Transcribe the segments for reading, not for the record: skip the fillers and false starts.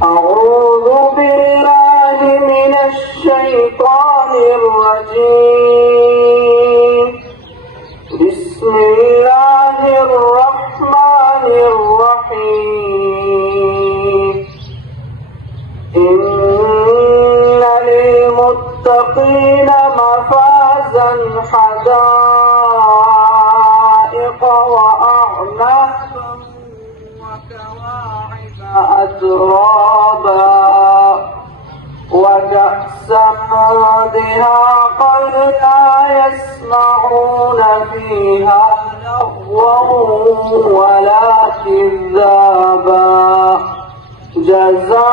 أعوذ بالله من الشيطان الرجيم. بسم الله الرحمن الرحيم. إن للمتقين مفازا حدائق وأعنابا وكواعب أترابا وكأسا دهاقا لا يسمعون فيها لغوا ولا كذابا جزاء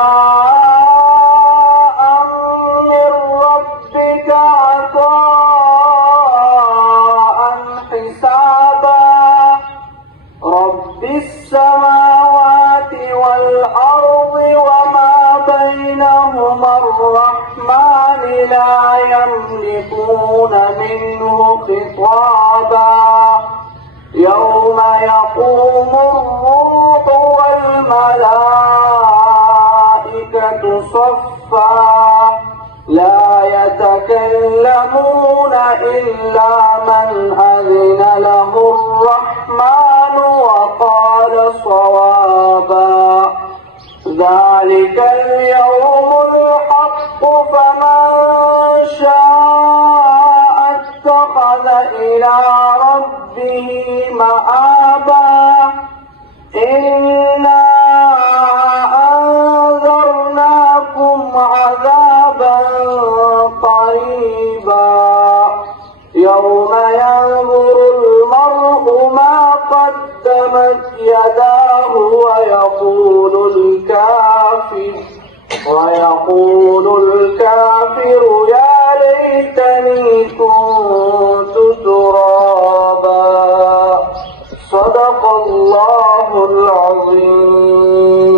من ربك عطاء حسابا. رب السماوات والأرض وما بينهما الرحمن لا يملكون منه خطابا. يوم يقوم الروح والملائكة صفا لا يتكلمون إلا من أذن له الرحمن وقال صوابا. ذلك اليوم الحق فمن شاء اتخذ إلى ربه مآبا. إنا أنذرناكم عذابا قريبا يوم ينظر المرء ما قدمت يداه ويقول الكافر يا ليتني كنت ترابا. صدق الله العظيم.